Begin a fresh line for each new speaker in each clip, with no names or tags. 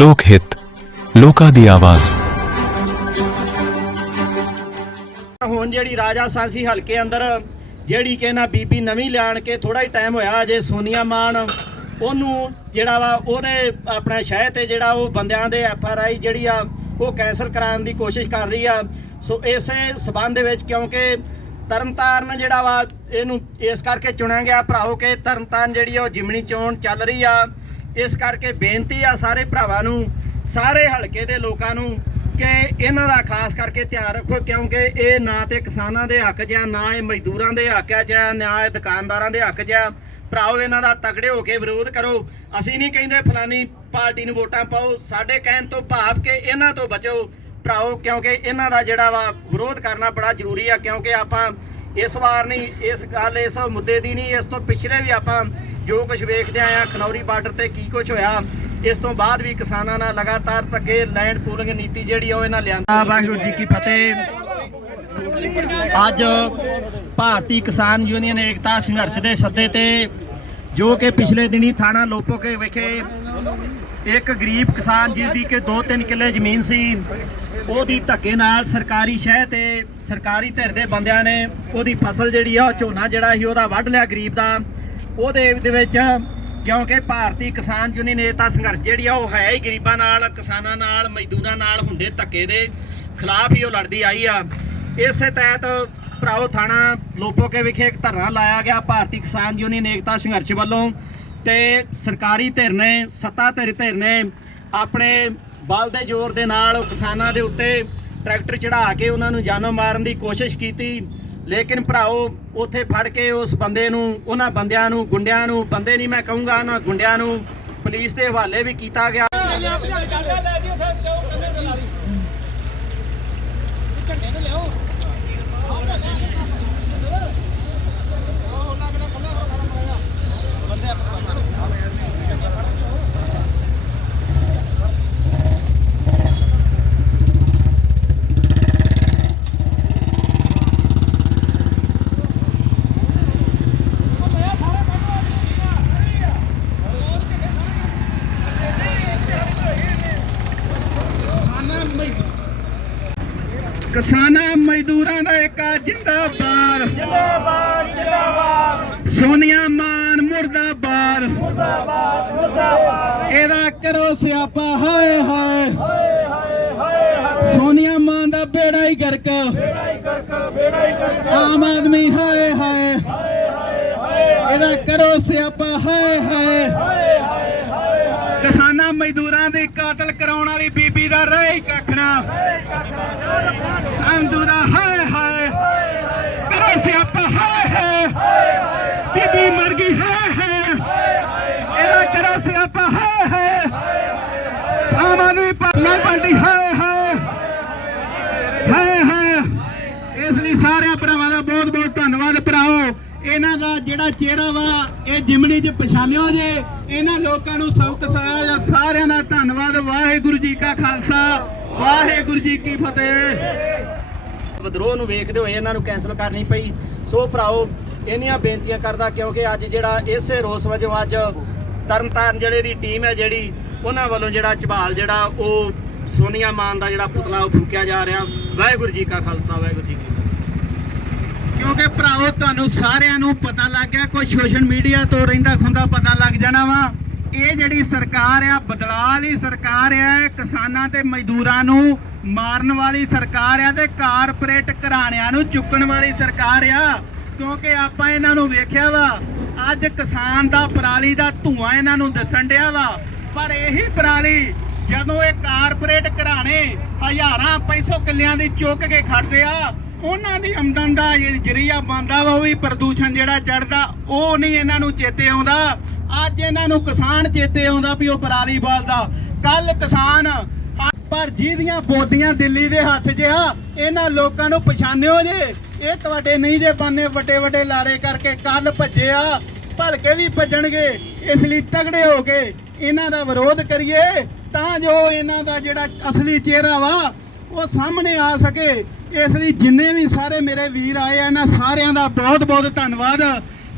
ਲੋਕ ਹਿੱਤ, ਲੋਕਾਂ ਦੀ ਆਵਾਜ਼।
ਹੁਣ ਜਿਹੜੀ ਰਾਜਾ ਸਾਂਸੀ ਹਲਕੇ ਅੰਦਰ, ਜਿਹੜੀ ਕਿ ਨਾ ਬੀਬੀ ਨਵੀਂ ਲਿਆਣ ਕੇ ਥੋੜਾ ਹੀ ਟਾਈਮ ਹੋਇਆ, ਅਜੇ ਸੋਨੀਆ ਮਾਨ, ਉਹਨੂੰ ਜਿਹੜਾ ਵਾ ਉਹਦੇ ਆਪਣੇ ਸ਼ਹਿਰ ਤੇ ਜਿਹੜਾ ਉਹ ਬੰਦਿਆਂ ਦੇ ਐਫ ਆਰ ਆਈ ਜਿਹੜੀ ਆ, ਉਹ ਕੈਂਸਲ ਕਰਾਉਣ ਦੀ ਕੋਸ਼ਿਸ਼ ਕਰ ਰਹੀ ਆ। ਸੋ ਇਸੇ ਸਬੰਧ ਦੇ ਵਿੱਚ ਕਿਉਂਕਿ ਤਰਨਤਾਰਨ ਜਿਹੜਾ ਵਾ, ਇਹਨੂੰ ਇਸ ਕਰਕੇ ਚੁਣਿਆ ਗਿਆ ਭਰਾਓ ਕਿ ਤਰਨਤਾਰਨ ਜਿਹੜੀ ਆ, ਉਹ ਜਿਮਣੀ ਚੋਣ ਚੱਲ ਰਹੀ ਆ। ਇਸ ਕਰਕੇ ਬੇਨਤੀ ਆ ਸਾਰੇ ਭਰਾਵਾਂ ਨੂੰ, ਸਾਰੇ ਹਲਕੇ ਦੇ ਲੋਕਾਂ ਨੂੰ ਕਿ ਇਹਨਾਂ ਦਾ ਖਾਸ ਕਰਕੇ ਧਿਆਨ ਰੱਖੋ, ਕਿਉਂਕਿ ਇਹ ਨਾ ਤੇ ਕਿਸਾਨਾਂ ਦੇ ਹੱਕ 'ਚ ਆ, ਨਾ ਇਹ ਮਜ਼ਦੂਰਾਂ ਦੇ ਹੱਕ 'ਚ ਆ, ਨਾ ਇਹ ਦੁਕਾਨਦਾਰਾਂ ਦੇ ਹੱਕ 'ਚ ਆ। ਭਰਾਓ, ਇਹਨਾਂ ਦਾ ਤਗੜੇ ਹੋ ਕੇ ਵਿਰੋਧ ਕਰੋ। ਅਸੀਂ ਨਹੀਂ ਕਹਿੰਦੇ ਫਲਾਨੀ ਪਾਰਟੀ ਨੂੰ ਵੋਟਾਂ ਪਾਓ, ਸਾਡੇ ਕਹਿਣ ਤੋਂ ਭਾਵ ਕਿ ਇਹਨਾਂ ਤੋਂ ਬਚੋ। ਭਰਾਓ, ਕਿਉਂਕਿ ਇਹਨਾਂ ਦਾ ਜਿਹੜਾ ਵਾ ਵਿਰੋਧ ਕਰਨਾ ਬੜਾ ਜ਼ਰੂਰੀ ਆ, ਕਿਉਂਕਿ ਆਪਾਂ ਇਸ ਵਾਰ ਨਹੀਂ, ਇਸ ਗੱਲ, ਇਸ ਮੁੱਦੇ ਦੀ ਨਹੀਂ, ਇਸ ਤੋਂ ਪਿਛਲੇ ਵੀ ਆਪਾਂ ਜੋ ਕੁਝ ਵੇਖਦੇ ਆਏ ਖਨੌਰੀ ਬਾਰਡਰ ਤੇ ਕੀ ਕੁਝ ਹੋਇਆ, ਇਸ ਤੋਂ ਬਾਅਦ ਵੀ ਕਿਸਾਨਾਂ ਨਾਲ ਲਗਾਤਾਰ ਧੱਕੇ, ਲੈਂਡ ਪੂਲਿੰਗ ਨੀਤੀ ਜਿਹੜੀ ਆ, ਉਹ ਇਹਨਾਂ ਲਿਆਂਦਾ ਵਾਹਿਗੁਰੂ ਜੀ ਕੀ ਫਤਿਹ। ਅੱਜ ਭਾਰਤੀ ਕਿਸਾਨ ਯੂਨੀਅਨ ਏਕਤਾ ਸੰਘਰਸ਼ ਦੇ ਸੱਦੇ ਤੇ ਜੋ ਕਿ ਪਿਛਲੇ ਦਿਨੀ ਥਾਣਾ ਲੋਪੋਕੇ ਵਿਖੇ ਇੱਕ ਗਰੀਬ ਕਿਸਾਨ ਜਿਸ ਦੀ ਕਿ 2-3 ਕਿੱਲੇ ਜ਼ਮੀਨ ਸੀ, ਉਹਦੀ ਧੱਕੇ ਨਾਲ ਸਰਕਾਰੀ ਸ਼ਹਿ ਤੇ ਸਰਕਾਰੀ ਧਿਰ ਦੇ ਬੰਦਿਆਂ ਨੇ ਉਹਦੀ ਫਸਲ ਜਿਹੜੀ ਆ, ਉਹ ਝੋਨਾ ਜਿਹੜਾ ਸੀ, ਉਹਦਾ ਵੱਢ ਲਿਆ ਗਰੀਬ ਦਾ। ਉਹਦੇ ਦੇ ਵਿੱਚ ਕਿਉਂਕਿ ਭਾਰਤੀ ਕਿਸਾਨ ਯੂਨੀਅਨ ਏਕਤਾ ਸੰਘਰਸ਼ ਜਿਹੜੀ ਆ, ਉਹ ਹੈ ਹੀ ਗਰੀਬਾਂ ਨਾਲ, ਕਿਸਾਨਾਂ ਨਾਲ, ਮਜ਼ਦੂਰਾਂ ਨਾਲ ਹੁੰਦੇ ਧੱਕੇ ਦੇ ਖਿਲਾਫ ਹੀ ਉਹ ਲੜਦੀ ਆਈ ਆ। ਇਸੇ ਤਹਿਤ ਭਰਾਓ ਥਾਣਾ ਲੋਪੋਕੇ ਵਿਖੇ ਇੱਕ ਧਰਨਾ ਲਾਇਆ ਗਿਆ ਭਾਰਤੀ ਕਿਸਾਨ ਯੂਨੀਅਨ ਏਕਤਾ ਸੰਘਰਸ਼ ਵੱਲੋਂ ਤੇ ਸਰਕਾਰੀ ਧਿਰ ਨੇ ਸੱਤਾ ਧਿਰ ਧਿਰ ਨੇ ਆਪਣੇ ਬਲ ਦੇ ਜ਼ੋਰ ਦੇ ਨਾਲ ਕਿਸਾਨਾਂ ਦੇ ਉੱਤੇ ਟਰੈਕਟਰ ਚੜਾ ਕੇ ਉਹਨਾਂ ਨੂੰ ਜਾਨੋਂ ਮਾਰਨ ਦੀ ਕੋਸ਼ਿਸ਼ ਕੀਤੀ ਲੇਕਿਨ ਭਰਾਓ ਉੱਥੇ ਫੜ ਕੇ ਉਸ ਬੰਦੇ ਨੂੰ ਉਹਨਾਂ ਬੰਦਿਆਂ ਨੂੰ ਗੁੰਡਿਆਂ ਨੂੰ ਬੰਦੇ ਨਹੀਂ ਮੈਂ ਕਹੂੰਗਾ ਉਹਨਾਂ ਗੁੰਡਿਆਂ ਨੂੰ ਪੁਲਿਸ ਦੇ ਹਵਾਲੇ ਵੀ ਕੀਤਾ ਗਿਆ ਕਿਸਾਨਾਂ ਮਜ਼ਦੂਰਾਂ ਦਾ ਇੱਕ ਜਿੰਦਾਬਾਦ। ਜਿੰਦਾਬਾਦ ਜਿੰਦਾਬਾਦ। ਸੋਨੀਆ ਮਾਨ ਮੁਰਦਾਬਾਦ। ਮੁਰਦਾਬਾਦ ਮੁਰਦਾਬਾਦ। ਇਹਦਾ ਕਰੋ ਸਿਆਪਾ ਹਾਏ ਹਾਏ। ਸੋਨੀਆ ਮਾਨ ਦਾ ਬੇੜਾ ਹੀ ਗਰਕ। ਬੇੜਾ ਹੀ ਗਰਕ ਬੇੜਾ ਹੀ ਗਰਕ। ਆਮ ਆਦਮੀ ਹਾਏ ਹਾਏ। ਇਹਦਾ ਕਰੋ ਸਿਆਪਾ ਹਾਏ ਹਾਏ। ਕਿਸਾਨਾਂ ਮਜ਼ਦੂਰਾਂ ਦੇ ਕਤਲ ਕਰਾਉਣ ਵਾਲੀ ਬੀਬੀ ਦਾ ਰਹਿ ਹੀ ਕੱਖਣਾ ਅੰਦੂਰਾ ਹਾਏ ਹਾਏ ਕਰੋ ਸਿਆਪਾ ਹਾਏ ਹਾਏ ਬੀਬੀ ਮਰ ਗਈ ਹਾਏ ਹਾਏ ਇਹਦਾ ਕਰੋ ਸਿਆਪਾ ਹਾਏ ਹਾਏ ਆਮ ਆਦਮੀ ਪਾਰਟੀ ਹਾਏ ਹਾਏ ਹਾਏ ਹਾਏ ਇਸ ਲਈ ਸਾਰਿਆਂ ਭਰਾਵਾਂ ਦਾ ਬਹੁਤ ਬਹੁਤ ਧੰਨਵਾਦ ਭਰਾਓ ਇਹਨਾਂ ਦਾ ਜਿਹੜਾ ਚਿਹਰਾ ਵਾ, ਇਹ ਜਿਮਣੀ 'ਚ ਪਛਾਣਿਓ ਜੇ। ਇਹਨਾਂ ਲੋਕਾਂ ਨੂੰ ਸਬਕ ਸਿਖਾਇਆ ਸਾਰਿਆਂ ਦਾ ਧੰਨਵਾਦ। ਵਾਹਿਗੁਰੂ ਜੀ ਕਾ ਖਾਲਸਾ, ਵਾਹਿਗੁਰੂ ਜੀ ਕੀ ਫਤਿਹ। ਵਿਦਰੋਹ ਨੂੰ ਵੇਖਦੇ ਹੋਏ ਇਹਨਾਂ ਨੂੰ ਕੈਨਸਲ ਕਰਨੀ ਪਈ। ਸੋ ਭਰਾਓ ਇਹਨੀਆਂ ਬੇਨਤੀਆਂ ਕਰਦਾ ਕਿਉਂਕਿ ਅੱਜ ਜਿਹੜਾ ਇਸੇ ਰੋਸ ਵਜੋਂ ਅੱਜ ਤਰਨਤਾਰਨ ਜਿਹੜੇ ਦੀ ਟੀਮ ਹੈ ਜਿਹੜੀ, ਉਹਨਾਂ ਵੱਲੋਂ ਜਿਹੜਾ ਝਬਾਲ ਜਿਹੜਾ ਉਹ ਸੋਨੀਆ ਮਾਨ ਦਾ ਜਿਹੜਾ ਪੁਤਲਾ ਉਹ ਫੂਕਿਆ ਜਾ ਰਿਹਾ। ਵਾਹਿਗੁਰੂ ਜੀ ਕਾ ਖਾਲਸਾ, ਵਾਹਿਗੁਰੂ ਜੀ ਭਰਾਓ ਤੁਹਾਨੂੰ ਸਾਰਿਆਂ ਨੂੰ ਪਤਾ ਲੱਗ ਗਿਆ, ਕੋਈ ਸੋਸ਼ਲ ਮੀਡੀਆ ਤੋਂ ਰਹਿੰਦਾ ਖੁੰਦਾ ਪਤਾ ਲੱਗ ਜਾਣਾ ਵਾ। ਇਹ ਜਿਹੜੀ ਸਰਕਾਰ ਆ, ਬਦਲਾਅ ਵਾਲੀ ਸਰਕਾਰ ਆ ਕਿਸਾਨਾਂ ਤੇ ਮਜ਼ਦੂਰਾਂ ਨੂੰ ਮਾਰਨ ਵਾਲੀ ਸਰਕਾਰ ਆ ਤੇ ਕਾਰਪੋਰੇਟ ਘਰਾਣਿਆਂ ਨੂੰ ਚੁੱਕਣ ਵਾਲੀ ਸਰਕਾਰ ਆ। ਕਿਉਂਕਿ ਆਪਾਂ ਇਹਨਾਂ ਨੂੰ ਵੇਖਿਆ ਵਾ, ਅੱਜ ਕਿਸਾਨ ਦਾ ਪਰਾਲੀ ਦਾ ਧੂਆਂ ਇਹਨਾਂ ਨੂੰ ਦੱਸਣ ਡਿਆ ਵਾ। ਪਰ ਇਹੀ ਪਰਾਲੀ ਜਦੋਂ ਇਹ ਕਾਰਪੋਰੇਟ ਘਰਾਣੇ ਹਜ਼ਾਰਾਂ 500 ਕਿੱਲਿਆਂ ਦੀ ਚੁੱਕ ਕੇ ਖੜਦੇ ਆ ਉਹਨਾਂ ਦੀ ਆਮਦਨ ਦਾ ਜਰੀਆ ਬਣਦਾ ਵਾ, ਉਹ ਵੀ ਪ੍ਰਦੂਸ਼ਣ ਜਿਹੜਾ ਚੜਦਾ ਉਹ ਨਹੀਂ ਇਹਨਾਂ ਨੂੰ ਚੇਤੇ ਆਉਂਦਾ। ਅੱਜ ਇਹਨਾਂ ਨੂੰ ਕਿਸਾਨ ਚੇਤੇ ਆਉਂਦਾ ਵੀ ਉਹ ਪਰਾਲੀ ਬਾਲਦਾ। ਕੱਲ ਕਿਸਾਨ ਪਰ ਜਿਹਦੀਆਂ ਬੋਦੀਆਂ ਦਿੱਲੀ ਦੇ ਹੱਥ 'ਚ ਆ, ਇਹਨਾਂ ਲੋਕਾਂ ਨੂੰ ਪਛਾਣਿਓ ਜੇ। ਇਹ ਤੁਹਾਡੇ ਨਹੀਂ ਜੇ ਬਾਨੇ ਵੱਡੇ ਵੱਡੇ ਲਾਰੇ ਕਰਕੇ ਕੱਲ ਭੱਜੇ ਆ, ਭਲਕੇ ਵੀ ਭੱਜਣਗੇ। ਇਸ ਲਈ ਤਗੜੇ ਹੋ ਕੇ ਇਹਨਾਂ ਦਾ ਵਿਰੋਧ ਕਰੀਏ, ਤਾਂ ਜੋ ਇਹਨਾਂ ਦਾ ਜਿਹੜਾ ਅਸਲੀ ਚਿਹਰਾ ਵਾ, ਉਹ ਸਾਹਮਣੇ ਆ ਸਕੇ। ਇਸ ਲਈ ਜਿੰਨੇ ਵੀ ਸਾਰੇ ਮੇਰੇ ਵੀਰ ਆਏ ਆ, ਇਹਨਾਂ ਸਾਰਿਆਂ ਦਾ ਬਹੁਤ ਬਹੁਤ ਧੰਨਵਾਦ।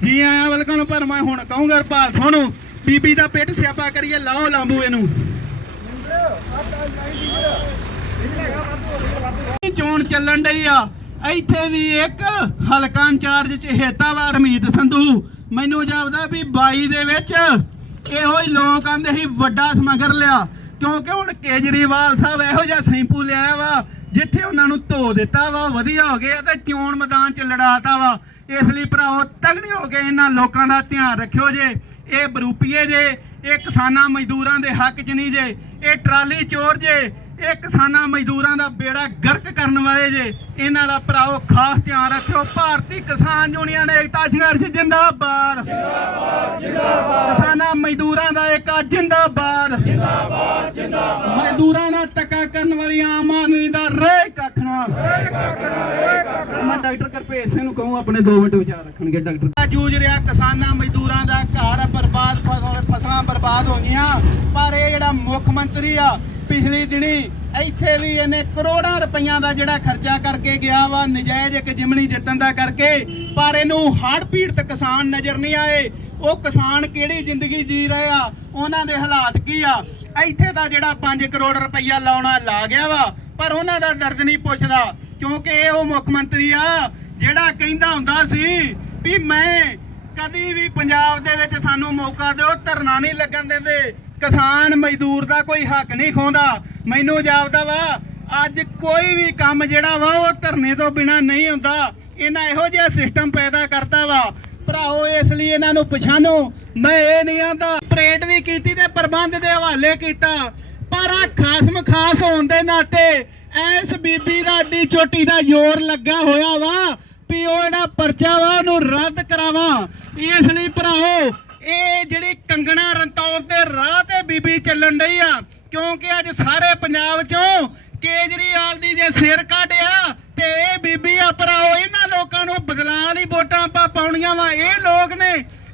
ਜੀ ਆਇਆਂ ਵੈਲਕਮ ਪਰ ਮੈਂ ਹੁਣ ਕਹੂੰਗਾ ਭਾਲ ਤੁਹਾਨੂੰ ਬੀਬੀ ਦਾ ਪਿੱਠ ਸਿਆਪਾ ਕਰੀਏ, ਲਾਓ ਲਾਂਬੂ ਇਹਨੂੰ। ਚੋਣ ਚੱਲਣ ਡਈ ਆ। ਇੱਥੇ ਵੀ ਇੱਕ ਹਲਕਾ ਇੰਚਾਰਜ ਚ ਹੇਤਾ ਵਾ, ਰਮੀਤ ਸੰਧੂ। ਮੈਨੂੰ ਜਾਪਦਾ ਵੀ 22 ਦੇ ਵਿੱਚ ਇਹੋ ਹੀ ਲੋਕ ਆਂਦੇ ਸੀ, ਵੱਡਾ ਸਮਗਰ ਲਿਆ। ਕਿਉਂਕਿ ਹੁਣ ਕੇਜਰੀਵਾਲ ਸਾਹਿਬ ਇਹੋ ਜਿਹਾ ਸੈਂਪੂ ਲਿਆ ਵਾ ਜਿੱਥੇ ਉਹਨਾਂ ਨੂੰ ਧੋ ਦਿੱਤਾ ਵਾ ਵਧੀਆ ਹੋ ਗਿਆ ਤੇ ਚੋਣ ਮੈਦਾਨ ਚ ਲੜਾਤਾ ਵਾ। ਇਸ ਲਈ ਭਰਾਓ ਤਗੜੇ ਹੋ ਕੇ ਇਹਨਾਂ ਲੋਕਾਂ ਦਾ ਧਿਆਨ ਰੱਖਿਓ ਜੇ। ਇਹ ਬਰੂਪੀਏ ਜੇ, ਇਹ ਕਿਸਾਨਾਂ ਮਜ਼ਦੂਰਾਂ ਦੇ ਹੱਕ 'ਚ ਨਹੀਂ ਜੇ। ਇਹ ਟਰਾਲੀ ਚੋਰ ਜੇ। ਇਹ ਕਿਸਾਨਾਂ ਮਜ਼ਦੂਰਾਂ ਦਾ ਬੇੜਾ ਗਰਕ ਕਰਨ ਵਾਲੇ ਜੇ, ਇਹਨਾਂ ਦਾ ਭਰਾਓ ਖਾਸ ਧਿਆਨ ਰੱਖਿਓ। ਭਾਰਤੀ ਕਿਸਾਨ ਯੂਨੀਅਨ ਏਕਤਾ ਸੰਘਰਸ਼, ਜਿੰਦਾਬਾਦ। ਜਿੰਦਾਬਾਦ ਜਿੰਦਾਬਾਦ ਕਿਸਾਨਾਂ ਮਜ਼ਦੂਰਾਂ ਦਾ ਏਕਾ ਜਿੰਦਾਬਾਦ ਜਿੰਦਾਬਾਦ। ਜਿੰਦਾਬਾਦ ਮਜ਼ਦੂਰਾਂ ਨਾਲ ਧੱਕਾ ਕਰਨ ਵਾਲੀ ਆਮ ਆਦਮੀ ਦਾ ਰੇ ਕੱਖਣਾ ਮੈਂ ਡਾਕਟਰ ਕਰਪੇਸ਼ ਸਿੰਘ ਨੂੰ ਕਹੂੰ, ਆਪਣੇ 2 ਮਿੰਟ ਵਿਚਾਰ ਰੱਖਣਗੇ ਡਾਕਟਰ। ਜੂਝ ਰਿਹਾ ਕਿਸਾਨਾਂ ਮਜ਼ਦੂਰਾਂ ਦਾ ਘਰ ਬਰਬਾਦ, ਫਸਲਾਂ ਬਰਬਾਦ ਹੋ ਗਈਆਂ। ਪਰ ਇਹ ਜਿਹੜਾ ਮੁੱਖ ਮੰਤਰੀ ਆ, ਪਿਛਲੀ ਦਿਨੀ ਇੱਥੇ ਵੀ ਇਹਨੇ ਕਰੋੜਾਂ ਰੁਪਈਆਂ ਦਾ ਜਿਹੜਾ ਖਰਚਾ ਕਰਕੇ ਗਿਆ ਵਾ, ਨਜਾਇਜ਼ ਇੱਕ ਜਿਮਣੀ ਜਿੱਤਣ ਦਾ ਕਰਕੇ। ਪਰ ਇਹਨੂੰ ਹੜ ਪੀੜਤ ਕਿਸਾਨ ਨਜ਼ਰ ਨਹੀਂ ਆਏ। ਉਹ ਕਿਸਾਨ ਕਿਹੜੀ ਜ਼ਿੰਦਗੀ ਜੀ ਰਹੇ ਆ? ਉਹਨਾਂ ਦੇ ਹਾਲਾਤ ਕੀ ਆ? ਇੱਥੇ ਦਾ ਜਿਹੜਾ 5 ਕਰੋੜ ਰੁਪਈਆ ਲਾਉਣਾ ਲਾ ਗਿਆ ਵਾ। ਪਰ ਉਹਨਾਂ ਦਾ ਦਰਦ ਨਹੀਂ ਪੁੱਛਦਾ, ਕਿਉਂਕਿ ਇਹ ਉਹ ਮੁੱਖ ਮੰਤਰੀ ਆ, ਜਿਹੜਾ ਕਹਿੰਦਾ ਹੁੰਦਾ ਸੀ ਵੀ ਮੈਂ ਕਦੀ ਵੀ ਪੰਜਾਬ ਦੇ ਵਿੱਚ ਸਾਨੂੰ ਮੌਕਾ ਦਿਓ, ਧਰਨਾ ਨਹੀਂ ਲੱਗਣ ਦਿੰਦੇ। ਕਿਸਾਨ ਮਜ਼ਦੂਰ ਦਾ ਕੋਈ ਹੱਕ ਨਹੀਂ ਖੋਂਦਾ। ਮੈਨੂੰ ਜਾਪਦਾ ਵਾ, ਅੱਜ ਕੋਈ ਵੀ ਕੰਮ ਜਿਹੜਾ ਵਾ, ਉਹ ਧਰਨੇ ਤੋਂ ਬਿਨਾ ਨਹੀਂ ਹੁੰਦਾ। ਇਹਨਾਂ ਇਹੋ ਜਿਹਾ ਸਿਸਟਮ ਪੈਦਾ ਕਰਤਾ ਵਾ। ਭਰਾਓ, ਇਸ ਲਈ ਇਹਨਾਂ ਨੂੰ ਪਛਾਣੋ। ਮੈਂ ਇਹ ਨਹੀਂ ਆਂਦਾ ਪਰੇਡ ਵੀ ਕੀਤੀ ਤੇ ਪ੍ਰਬੰਧ ਦੇ ਹਵਾਲੇ ਕੀਤਾ। ਪਰ ਆ ਖਾਸਮ ਖਾਸ ਹੋਣ ਦੇ ਨਾਤੇ ਐਸ ਬੀਬੀ ਦਾ ਅੱਡੀ ਚੋਟੀ ਦਾ ਜ਼ੋਰ ਲੱਗਾ ਹੋਇਆ ਵਾ ਵੀ ਉਹ ਜਿਹੜਾ ਪਰਚਾ ਵਾ ਉਹਨੂੰ ਰੱਦ ਕਰਾਵਾਂ। ਇਸ ਲਈ ਭਰਾਓ ਇਹ ਜਿਹੜੀ ਕੰਗਣਾ ਰੰਤੌਰ ਦੇ ਰਾਹ ਤੇ ਬੀਬੀ ਚੱਲਣ ਡਈ ਆ, ਕਿਉਂਕਿ ਅੱਜ ਸਾਰੇ ਪੰਜਾਬ ਚੋਂ ਕੇਜਰੀਵਾਲ ਦੀ ਜੇ ਸਿਰ ਕੱਢਿਆ ਤੇ ਇਹ ਬੀਬੀ ਆ ਭਰਾਓ ਇਹਨਾਂ ਲੋਕਾਂ ਨੂੰ ਬਦਲਾ ਲਈ ਵੋਟਾਂ ਆਪਾਂ ਪਾਉਣੀਆਂ ਵਾ। ਇਹ ਲੋਕ ਨੇ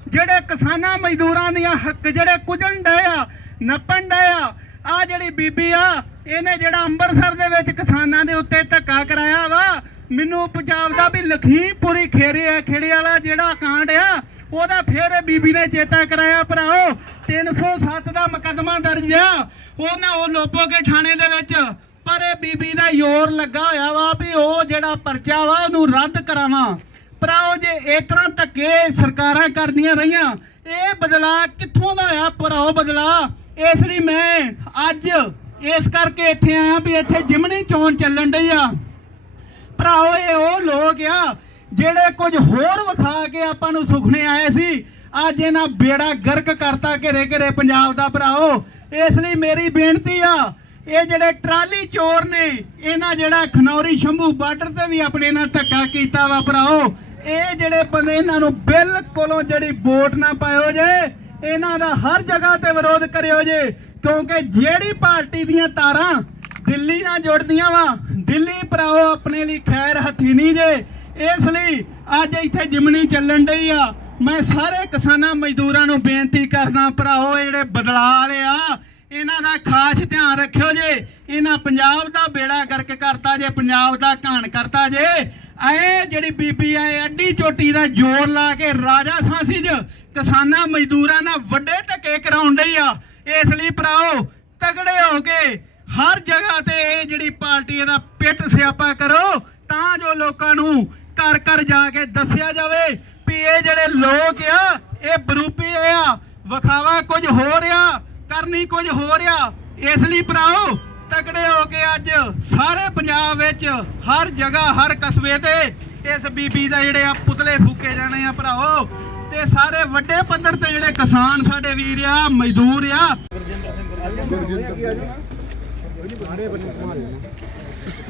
ਜਿਹੜੇ ਕਿਸਾਨਾਂ ਮਜ਼ਦੂਰਾਂ ਦੀਆਂ ਹੱਕ ਜਿਹੜੇ ਕੁਝਣ ਡਏ ਆ, ਨੱਪਣ ਡਏ ਆ ਆ ਜਿਹੜੀ ਬੀਬੀ ਆ, ਇਹਨੇ ਜਿਹੜਾ ਅੰਮ੍ਰਿਤਸਰ ਦੇ ਵਿੱਚ ਕਿਸਾਨਾਂ ਦੇ ਉੱਤੇ ਧੱਕਾ ਕਰਾਇਆ ਵਾ, ਮੈਨੂੰ ਪੰਜਾਬ ਦਾ ਵੀ ਲਖੀਮਪੁਰੀ ਖੇਰੇ ਆ, ਖੇੜੇ ਵਾਲਾ ਜਿਹੜਾ ਕਾਂਡ ਆ, ਉਹਦਾ ਫੇਰ ਇਹ ਬੀਬੀ ਨੇ ਚੇਤਾ ਕਰਾਇਆ ਭਰਾਓ 307 ਦਾ ਮੁਕੱਦਮਾ ਦਰਜ ਆ, ਉਹਨਾਂ ਉਹ ਲੋਪੋ ਥਾਣੇ ਦੇ ਵਿੱਚ, ਪਰ ਇਹ ਬੀਬੀ ਦਾ ਜ਼ੋਰ ਲੱਗਾ ਹੋਇਆ ਵਾ ਵੀ ਉਹ ਜਿਹੜਾ ਪਰਚਾ ਵਾ ਉਹਨੂੰ ਰੱਦ ਕਰਾਵਾਂ। ਭਰਾਓ, ਜੇ ਇਸ ਤਰ੍ਹਾਂ ਧੱਕੇ ਸਰਕਾਰਾਂ ਕਰਦੀਆਂ ਰਹੀਆਂ, ਇਹ ਬਦਲਾ ਕਿੱਥੋਂ ਦਾ ਆ? ਭਰਾਓ ਬਦਲਾ ਇਸ ਲਈ ਮੈਂ ਅੱਜ ਇਸ ਕਰਕੇ ਇੱਥੇ ਆਇਆ ਵੀ ਇੱਥੇ ਜਿਮਨੀ ਚੋਣ ਚੱਲਣ ਡਈ ਆ। ਭਰਾਓ, ਇਹ ਉਹ ਲੋਕ ਆ ਜਿਹੜੇ ਕੁਝ ਹੋਰ ਵਿਖਾ ਕੇ ਆਪਾਂ ਨੂੰ ਸੁਖਨੇ ਆਏ ਸੀ। ਅੱਜ ਇਹਨਾਂ ਬੇੜਾ ਗਰਕ ਕਰਤਾ ਘਰੇ ਘਰੇ ਪੰਜਾਬ ਦਾ ਭਰਾਓ। ਇਸ ਲਈ ਮੇਰੀ ਬੇਨਤੀ ਆ, ਇਹ ਜਿਹੜੇ ਟਰਾਲੀ ਚੋਰ ਨੇ, ਇਹਨਾਂ ਜਿਹੜਾ ਖਨੌਰੀ ਸ਼ੰਭੂ ਬਾਰਡਰ ਤੇ ਵੀ ਆਪਣੇ ਨਾਲ ਧੱਕਾ ਕੀਤਾ ਵਾ ਭਰਾਓ, ਇਹ ਜਿਹੜੇ ਬੰਦੇ ਇਹਨਾਂ ਨੂੰ ਬਿਲਕੁਲੋਂ ਜਿਹੜੀ ਵੋਟ ਨਾ ਪਾਇਓ ਜੇ ਇਹਨਾਂ ਦਾ ਹਰ ਜਗ੍ਹਾ ਤੇ ਵਿਰੋਧ ਕਰਿਓ ਜੇ, ਕਿਉਂਕਿ ਜਿਹੜੀ ਪਾਰਟੀ ਦੀਆਂ ਤਾਰਾਂ ਦਿੱਲੀ ਨਾਲ ਜੁੜਦੀਆਂ ਵਾ, ਦਿੱਲੀ ਭਰਾਓ ਆਪਣੇ ਲਈ ਖੈਰ ਹੱਥੀ ਨਹੀਂ ਜੇ। ਇਸ ਲਈ ਅੱਜ ਇੱਥੇ ਜਿਮਣੀ ਚੱਲਣ ਡਈ ਆ। ਮੈਂ ਸਾਰੇ ਕਿਸਾਨਾਂ ਮਜ਼ਦੂਰਾਂ ਨੂੰ ਬੇਨਤੀ ਕਰਦਾ ਭਰਾਓ ਜਿਹੜੇ ਬਦਲਾ ਵਾਲੇ ਆ, ਇਹਨਾਂ ਦਾ ਖਾਸ ਧਿਆਨ ਰੱਖਿਓ ਜੇ। ਇਹਨਾਂ ਪੰਜਾਬ ਦਾ ਬੇੜਾ ਗਰਕ ਕਰਤਾ ਜੇ, ਪੰਜਾਬ ਦਾ ਘਾਣ ਕਰਤਾ ਜੇ। ਐ ਜਿਹੜੀ ਬੀਬੀ ਐ ਅੱਡੀ ਚੋਟੀ ਦਾ ਜ਼ੋਰ ਲਾ ਕੇ ਰਾਜਾ ਸਾਂਸੀ 'ਚ ਕਿਸਾਨਾਂ ਮਜ਼ਦੂਰਾਂ ਨਾਲ ਵੱਡੇ ਧੱਕੇ ਕਰਾਉਣ ਲਈ ਆ। ਇਸ ਲਈ ਭਰਾਓ ਤਗੜੇ ਹੋ ਕੇ ਹਰ ਜਗ੍ਹਾ ਤੇ ਇਹ ਜਿਹੜੀ ਪਾਰਟੀ ਇਹਦਾ ਪਿੱਟ ਸਿਆਪਾ ਕਰੋ, ਤਾਂ ਜੋ ਲੋਕਾਂ ਨੂੰ ਘਰ ਘਰ ਜਾ ਕੇ ਦੱਸਿਆ ਜਾਵੇ ਵੀ ਇਹ ਜਿਹੜੇ ਲੋਕ ਆ, ਇਹ ਬਰੂਪੀ ਆ। ਵਿਖਾਵਾ ਕੁਝ ਹੋ ਰਿਹਾ, ਕਰਨੀ ਕੁਝ ਹੋ ਰਿਹਾ। ਇਸ ਲਈ ਭਰਾਓ ਤਕੜੇ ਹੋ ਕੇ ਅੱਜ ਸਾਰੇ ਪੰਜਾਬ ਵਿੱਚ ਹਰ ਜਗ੍ਹਾ, ਹਰ ਕਸਬੇ ਤੇ ਇਸ ਬੀਬੀ ਦਾ ਜਿਹੜੇ ਆ ਪੁਤਲੇ ਫੂਕੇ ਜਾਣੇ ਆ ਭਰਾਓ। ਤੇ ਸਾਰੇ ਵੱਡੇ ਪੱਧਰ ਤੇ ਜਿਹੜੇ ਕਿਸਾਨ ਸਾਡੇ ਵੀਰ ਆ, ਮਜ਼ਦੂਰ ਆ।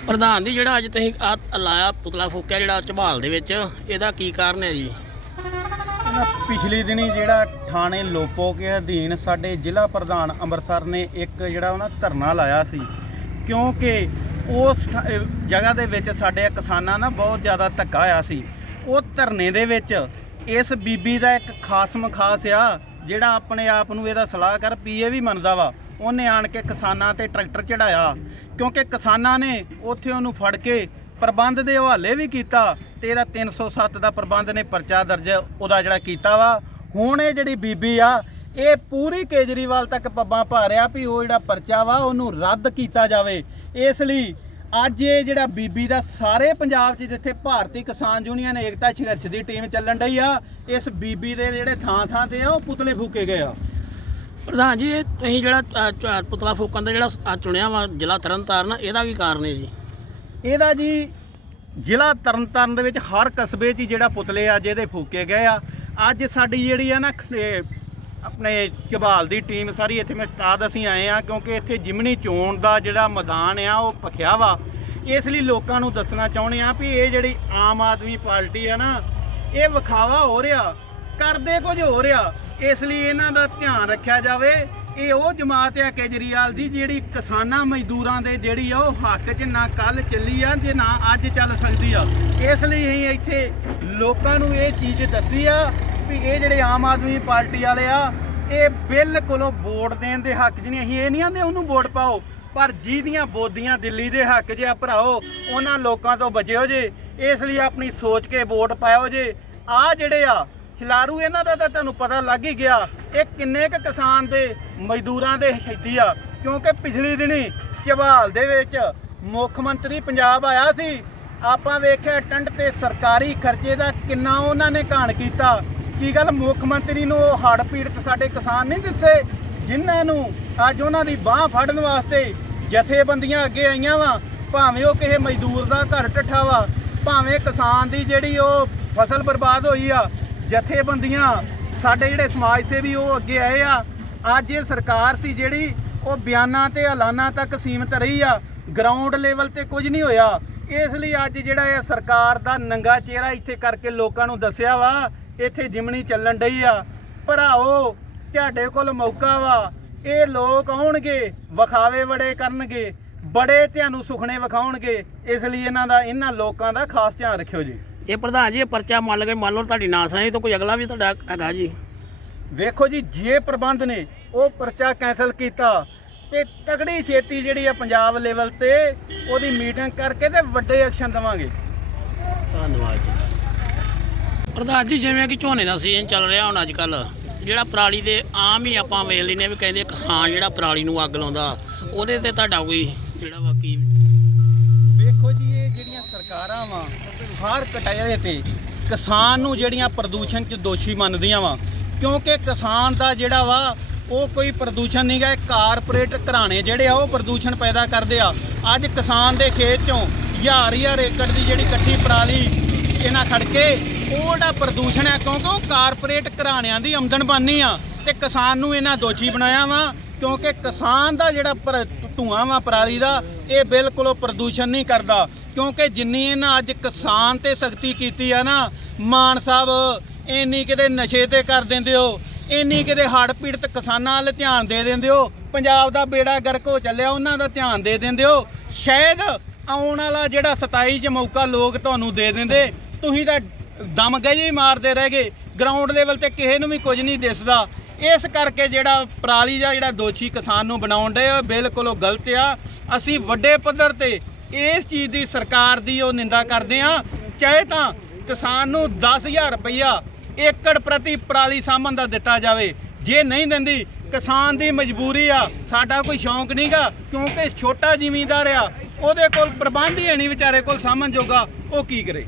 ਪ੍ਰਧਾਨ ਜੀ, ਜਿਹੜਾ ਅੱਜ ਤੁਸੀਂ ਆ ਲਾਇਆ ਪੁਤਲਾ ਫੂਕਿਆ ਜਿਹੜਾ ਝਬਾਲ ਦੇ ਵਿੱਚ, ਇਹਦਾ ਕੀ ਕਾਰਨ ਹੈ ਜੀ?
ਪਿਛਲੀ ਦਿਨੀ ਜਿਹੜਾ ਥਾਣੇ ਲੋਪੋ ਕੇ ਅਧੀਨ ਸਾਡੇ ਜ਼ਿਲ੍ਹਾ ਪ੍ਰਧਾਨ ਅੰਮ੍ਰਿਤਸਰ ਨੇ ਇੱਕ ਜਿਹੜਾ ਉਹਨਾਂ ਧਰਨਾ ਲਾਇਆ ਸੀ, ਕਿਉਂਕਿ ਉਸ ਜਗ੍ਹਾ ਦੇ ਵਿੱਚ ਸਾਡੇ ਕਿਸਾਨਾਂ ਨਾਲ ਬਹੁਤ ਜ਼ਿਆਦਾ ਧੱਕਾ ਹੋਇਆ ਸੀ। ਉਹ ਧਰਨੇ ਦੇ ਵਿੱਚ ਇਸ ਬੀਬੀ ਦਾ ਇੱਕ ਖਾਸਮ ਖਾਸ ਆ, ਜਿਹੜਾ ਆਪਣੇ ਆਪ ਨੂੰ ਇਹਦਾ ਸਲਾਹਕਾਰ ਪੀਏ ਵੀ ਮੰਨਦਾ ਵਾ। ਉਹਨੇ ਆਣ ਕੇ ਕਿਸਾਨਾਂ ਤੇ ਟਰੈਕਟਰ ਚੜਾਇਆ ਕਿਉਂਕਿ ਕਿਸਾਨਾਂ ਨੇ ਉੱਥੇ ਉਹਨੂੰ ਫੜ ਕੇ ਪ੍ਰਬੰਧ ਦੇ ਹਵਾਲੇ ਵੀ ਕੀਤਾ ਤੇ ਇਹਦਾ 307 ਦਾ ਪ੍ਰਬੰਧ ਨੇ ਪਰਚਾ ਦਰਜ ਉਹਦਾ ਜਿਹੜਾ ਕੀਤਾ ਵਾ। ਹੁਣ ਇਹ ਜਿਹੜੀ ਬੀਬੀ ਆ,
ਇਹ ਪੂਰੀ ਕੇਜਰੀਵਾਲ ਤੱਕ ਪੱਬਾਂ ਪਾ ਰਿਹਾ ਵੀ ਉਹ ਜਿਹੜਾ ਪਰਚਾ ਵਾ, ਉਹਨੂੰ ਰੱਦ ਕੀਤਾ ਜਾਵੇ। ਇਸ ਲਈ ਅੱਜ ਇਹ ਜਿਹੜਾ ਬੀਬੀ ਦਾ ਸਾਰੇ ਪੰਜਾਬ 'ਚ ਜਿੱਥੇ ਭਾਰਤੀ ਕਿਸਾਨ ਯੂਨੀਅਨ ਏਕਤਾ ਸੰਘਰਸ਼ ਦੀ ਟੀਮ ਚੱਲਣ ਡਈ ਆ, ਇਸ ਬੀਬੀ ਦੇ ਜਿਹੜੇ ਥਾਂ ਥਾਂ ਤੇ ਆ, ਉਹ ਪੁਤਲੇ ਫੂਕੇ ਗਏ ਆ।
ਪ੍ਰਧਾਨ ਜੀ, ਇਹ ਤੁਸੀਂ ਜਿਹੜਾ ਪੁਤਲਾ ਫੂਕਣ ਦਾ ਜਿਹੜਾ ਚੁਣਿਆ ਵਾ ਜ਼ਿਲ੍ਹਾ ਤਰਨਤਾਰਨ, ਇਹਦਾ ਕੀ ਕਾਰਨ ਹੈ ਜੀ?
ਇਹਦਾ ਜੀ ਜ਼ਿਲ੍ਹਾ ਤਰਨਤਾਰਨ ਦੇ ਵਿੱਚ ਹਰ ਕਸਬੇ 'ਚ ਹੀ ਜਿਹੜਾ ਪੁਤਲੇ ਆ ਇਹਦੇ ਫੂਕੇ ਗਏ ਆ। ਅੱਜ ਸਾਡੀ ਜਿਹੜੀ ਆ ਨਾ ਖ- ਆਪਣੇ ਕਬਾਲ ਦੀ ਟੀਮ ਸਾਰੀ ਇੱਥੇ ਮੈਂ ਤਾਦ ਅਸੀਂ ਆਏ ਆ, ਕਿਉਂਕਿ ਇੱਥੇ ਜਿਮਨੀ ਚੋਣ ਦਾ ਜਿਹੜਾ ਮੈਦਾਨ ਆ, ਉਹ ਭਖਿਆ ਵਾ। ਇਸ ਲਈ ਲੋਕਾਂ ਨੂੰ ਦੱਸਣਾ ਚਾਹੁੰਦੇ ਆ ਵੀ ਇਹ ਜਿਹੜੀ ਆਮ ਆਦਮੀ ਪਾਰਟੀ ਆ ਨਾ, ਇਹ ਵਿਖਾਵਾ ਹੋ ਰਿਹਾ, ਕਰਦੇ ਕੁਝ ਹੋ ਰਿਹਾ। ਇਸ ਲਈ ਇਹਨਾਂ ਦਾ ਧਿਆਨ ਰੱਖਿਆ ਜਾਵੇ। ਇਹ ਉਹ ਜਮਾਤ ਆ ਕੇਜਰੀਵਾਲ ਦੀ ਜਿਹੜੀ ਕਿਸਾਨਾਂ ਮਜ਼ਦੂਰਾਂ ਦੇ ਜਿਹੜੀ ਆ ਉਹ ਹੱਕ 'ਚ ਨਾ ਕੱਲ ਚੱਲੀ ਆ ਤੇ ਨਾ ਅੱਜ ਚੱਲ ਸਕਦੀ ਆ। ਇਸ ਲਈ ਅਸੀਂ ਇੱਥੇ ਲੋਕਾਂ ਨੂੰ ਇਹ ਚੀਜ਼ ਦੱਸੀ ਆ ਵੀ ਇਹ ਜਿਹੜੇ ਆਮ ਆਦਮੀ ਪਾਰਟੀ ਵਾਲੇ ਆ, ਇਹ ਬਿਲਕੁਲ ਵੋਟ ਦੇਣ ਦੇ ਹੱਕ 'ਚ ਨਹੀਂ, ਅਸੀਂ ਇਹ ਨਹੀਂ ਆਂਦੇ ਉਹਨੂੰ ਵੋਟ ਪਾਓ। ਪਰ ਜਿਹਦੀਆਂ ਬੋਦੀਆਂ ਦਿੱਲੀ ਦੇ ਹੱਕ 'ਚ ਆ ਭਰਾਓ, ਉਹਨਾਂ ਲੋਕਾਂ ਤੋਂ ਬਚਿਓ ਜੇ, ਇਸ ਲਈ ਆਪਣੀ ਸੋਚ ਕੇ ਵੋਟ ਪਾਇਓ ਜੇ। ਆ ਜਿਹੜੇ ਆ ਛਲਾਰੂ ਇਹਨਾਂ ਦਾ ਤਾਂ ਤੁਹਾਨੂੰ ਪਤਾ ਲੱਗ ਹੀ ਗਿਆ, ਇਹ ਕਿੰਨੇ ਕੁ ਕਿਸਾਨ ਦੇ ਮਜ਼ਦੂਰਾਂ ਦੇ ਸ਼ਹੀਦੀ ਆ। ਕਿਉਂਕਿ ਪਿਛਲੀ ਦਿਨੀ ਝਬਾਲ ਦੇ ਵਿੱਚ ਮੁੱਖ ਮੰਤਰੀ ਪੰਜਾਬ ਆਇਆ ਸੀ। ਆਪਾਂ ਵੇਖਿਆ ਟੰਡ ਤੇ ਸਰਕਾਰੀ ਖਰਚੇ ਦਾ ਕਿੰਨਾ ਉਹਨਾਂ ਨੇ ਘਾਣ ਕੀਤਾ। ਕੀ ਗੱਲ, ਮੁੱਖ ਮੰਤਰੀ ਨੂੰ ਉਹ ਹੜ੍ਹ ਪੀੜਤ ਸਾਡੇ ਕਿਸਾਨ ਨਹੀਂ ਦਿੱਸੇ, ਜਿਨ੍ਹਾਂ ਨੂੰ ਅੱਜ ਉਹਨਾਂ ਦੀ ਬਾਹ ਫੜਨ ਵਾਸਤੇ ਜਥੇਬੰਦੀਆਂ ਅੱਗੇ ਆਈਆਂ ਵਾ। ਭਾਵੇਂ ਉਹ ਕਿਸੇ ਮਜ਼ਦੂਰ ਦਾ ਘਰ ਟੱਠਾ ਵਾ, ਭਾਵੇਂ ਕਿਸਾਨ ਦੀ ਜਿਹੜੀ ਉਹ ਫਸਲ ਬਰਬਾਦ ਹੋਈ ਆ ਜਥੇਬੰਦੀਆਂ ਸਾਡੇ ਜਿਹੜੇ ਸਮਾਜ ਸੇਵੀ ਉਹ ਅੱਗੇ ਆਏ ਆ। ਅੱਜ ਇਹ ਸਰਕਾਰ ਸੀ ਜਿਹੜੀ ਉਹ ਬਿਆਨਾਂ ਤੇ ਐਲਾਨਾਂ ਤੱਕ ਸੀਮਤ ਰਹੀ ਆ। ਗਰਾਊਂਡ ਲੈਵਲ ਤੇ ਕੁਝ ਨਹੀਂ ਹੋਇਆ। ਇਸ ਲਈ ਅੱਜ ਜਿਹੜਾ ਇਹ ਸਰਕਾਰ ਦਾ ਨੰਗਾ ਚਿਹਰਾ ਇੱਥੇ ਕਰਕੇ ਲੋਕਾਂ ਨੂੰ ਦੱਸਿਆ ਵਾ, ਇੱਥੇ ਜਿਮਣੀ ਚੱਲਣ ਡਈ ਆ। ਭਰਾਓ ਤੁਹਾਡੇ ਕੋਲ ਮੌਕਾ ਵਾ। ਇਹ ਲੋਕ ਆਉਣਗੇ, ਵਿਖਾਵੇ ਬੜੇ ਕਰਨਗੇ, ਬੜੇ ਤੁਹਾਨੂੰ ਸੁਖਣੇ ਵਿਖਾਉਣਗੇ। ਇਸ ਲਈ ਇਹਨਾਂ ਦਾ, ਇਹਨਾਂ ਲੋਕਾਂ ਦਾ ਖਾਸ ਧਿਆਨ ਰੱਖਿਓ ਜੀ।
ਇਹ ਪ੍ਰਧਾਨ ਜੀ ਇਹ ਪਰਚਾ ਮੰਨ ਲਓ ਮੰਨ ਲਓ ਤੁਹਾਡੀ ਨਾ ਸੁਣੀ ਤਾਂ ਕੋਈ ਅਗਲਾ ਵੀ ਤੁਹਾਡਾ ਹੈਗਾ ਜੀ।
ਵੇਖੋ ਜੀ ਜੇ ਪ੍ਰਬੰਧ ਨੇ ਉਹ ਪਰਚਾ ਕੈਨਸਲ ਕੀਤਾ ਤੇ ਤਗੜੀ ਛੇਤੀ ਜਿਹੜੀ ਆ ਪੰਜਾਬ ਲੈਵਲ ਤੇ ਉਹਦੀ ਮੀਟਿੰਗ ਕਰਕੇ ਤੇ ਵੱਡੇ ਐਕਸ਼ਨ ਦਵਾਂਗੇ।
ਧੰਨਵਾਦ ਜੀ। ਪ੍ਰਧਾਨ ਜੀ ਜਿਵੇਂ ਕਿ ਝੋਨੇ ਦਾ ਸੀਜ਼ਨ ਚੱਲ ਰਿਹਾ ਹੁਣ ਅੱਜ ਕੱਲ ਜਿਹੜਾ ਪਰਾਲੀ ਦੇ ਆਮ ਹੀ ਆਪਾਂ ਵੇਖ ਲੈਨੇ ਵੀ ਕਹਿੰਦੇ ਕਿਸਾਨ ਜਿਹੜਾ ਪਰਾਲੀ ਨੂੰ ਅੱਗ ਲਾਉਂਦਾ ਉਹਦੇ ਤੇ ਤੁਹਾਡਾ ਕੋਈ ਜਿਹੜਾ ਵਾ ਕੀ
ਵੇਖੋ ਜੀ ਇਹ ਜਿਹੜੀਆਂ ਸਰਕਾਰਾਂ ਵਾ ਹਰ ਕਟਹਿਰੇ ਤੇ ਕਿਸਾਨ ਨੂੰ ਜਿਹੜੀਆਂ ਪ੍ਰਦੂਸ਼ਣ 'ਚ ਦੋਸ਼ੀ ਮੰਨਦੀਆਂ ਵਾ, ਕਿਉਂਕਿ ਕਿਸਾਨ ਦਾ ਜਿਹੜਾ ਵਾ, ਉਹ ਕੋਈ ਪ੍ਰਦੂਸ਼ਣ ਨਹੀਂ ਗਾ ਕਾਰਪੋਰੇਟ ਘਰਾਣੇ ਜਿਹੜੇ ਆ, ਉਹ ਪ੍ਰਦੂਸ਼ਣ ਪੈਦਾ ਕਰਦੇ ਆ। ਅੱਜ ਕਿਸਾਨ ਦੇ ਖੇਤ 'ਚੋਂ ਹਜ਼ਾਰ ਹਜ਼ਾਰ ਏਕੜ ਦੀ ਜਿਹੜੀ ਇਕੱਠੀ ਪਰਾਲੀ ਇਹਨਾਂ ਖੜ ਕੇ ਉਹ ਜਿਹੜਾ ਪ੍ਰਦੂਸ਼ਣ ਹੈ ਕਿਉਂਕਿ ਉਹ ਕਾਰਪੋਰੇਟ ਘਰਾਣਿਆਂ ਦੀ ਆਮਦਨ ਬਾਨੀ ਆ, ਤੇ ਕਿਸਾਨ ਨੂੰ ਇਹਨਾਂ ਦੋਸ਼ੀ ਬਣਾਇਆ ਵਾ, ਕਿਉਂਕਿ ਕਿਸਾਨ ਦਾ ਜਿਹੜਾ ਪਰ- ਧੂਆਂ ਵਾ ਪਰਾਲੀ ਦਾ, ਇਹ ਬਿਲਕੁਲ ਉਹ ਪ੍ਰਦੂਸ਼ਣ ਨਹੀਂ ਕਰਦਾ। ਕਿਉਂਕਿ ਜਿੰਨੀ ਇਹਨਾਂ ਅੱਜ ਕਿਸਾਨ ਤੇ ਸਖਤੀ ਕੀਤੀ ਆ ਨਾ, ਮਾਨ ਸਾਹਿਬ, ਇੰਨੀ ਕਿਤੇ ਨਸ਼ੇ ਤੇ ਕਰ ਦਿੰਦੇ ਹੋ, ਇੰਨੀ ਕਿਤੇ ਹੜ੍ਹ ਪੀੜਤ ਕਿਸਾਨਾਂ ਵੱਲ ਧਿਆਨ ਦੇ ਦਿੰਦੇ ਹੋ, ਪੰਜਾਬ ਦਾ ਬੇੜਾ ਗਰਕ ਹੋ ਚੱਲਿਆ, ਉਹਨਾਂ ਦਾ ਧਿਆਨ ਦੇ ਦਿੰਦੇ ਹੋ। ਸ਼ਾਇਦ ਆਉਣ ਵਾਲਾ ਜਿਹੜਾ 27 ਚ ਮੌਕਾ ਲੋਕ ਤੁਹਾਨੂੰ ਦੇ ਦਿੰਦੇ, ਤੁਸੀਂ ਤਾਂ ਦਮ ਗਏ ਹੀ ਮਾਰਦੇ ਰਹਿ ਗਏ। ਗਰਾਊਂਡ ਲੈਵਲ ਤੇ ਕਿਸੇ ਨੂੰ ਵੀ ਕੁਝ ਨਹੀਂ ਦਿਸਦਾ। ਇਸ ਕਰਕੇ ਜਿਹੜਾ ਪਰਾਲੀ ਦਾ ਜਿਹੜਾ ਦੋਸ਼ੀ ਕਿਸਾਨ ਨੂੰ ਬਣਾਉਣ ਦੇ ਬਿਲਕੁਲ ਉਹ ਗਲਤ ਆ। ਅਸੀਂ ਵੱਡੇ ਪੱਧਰ ਤੇ ਇਸ ਚੀਜ਼ ਦੀ ਸਰਕਾਰ ਦੀ ਉਹ ਨਿੰਦਾ ਕਰਦੇ ਆ। ਚਾਹੇ ਤਾਂ ਕਿਸਾਨ ਨੂੰ 10000 ਰੁਪਈਆ ਏਕੜ ਪ੍ਰਤੀ ਪਰਾਲੀ ਸਾਂਭਣ ਦਾ ਦਿੱਤਾ ਜਾਵੇ। ਜੇ ਨਹੀਂ ਦਿੰਦੀ, ਕਿਸਾਨ ਦੀ ਮਜਬੂਰੀ ਆ। ਸਾਡਾ ਕੋਈ ਸ਼ੌਂਕ ਨਹੀਂਗਾ ਕਿਉਂਕਿ ਛੋਟਾ ਜ਼ਿਮੀਂਦਾਰ ਆ, ਉਹਦੇ ਕੋਲ ਪ੍ਰਬੰਧ ਹੀ ਹੈ ਨਹੀਂ ਵਿਚਾਰੇ ਕੋਲ ਸਾਂਭਣ ਜੋਗਾ, ਉਹ ਕੀ ਕਰੇ?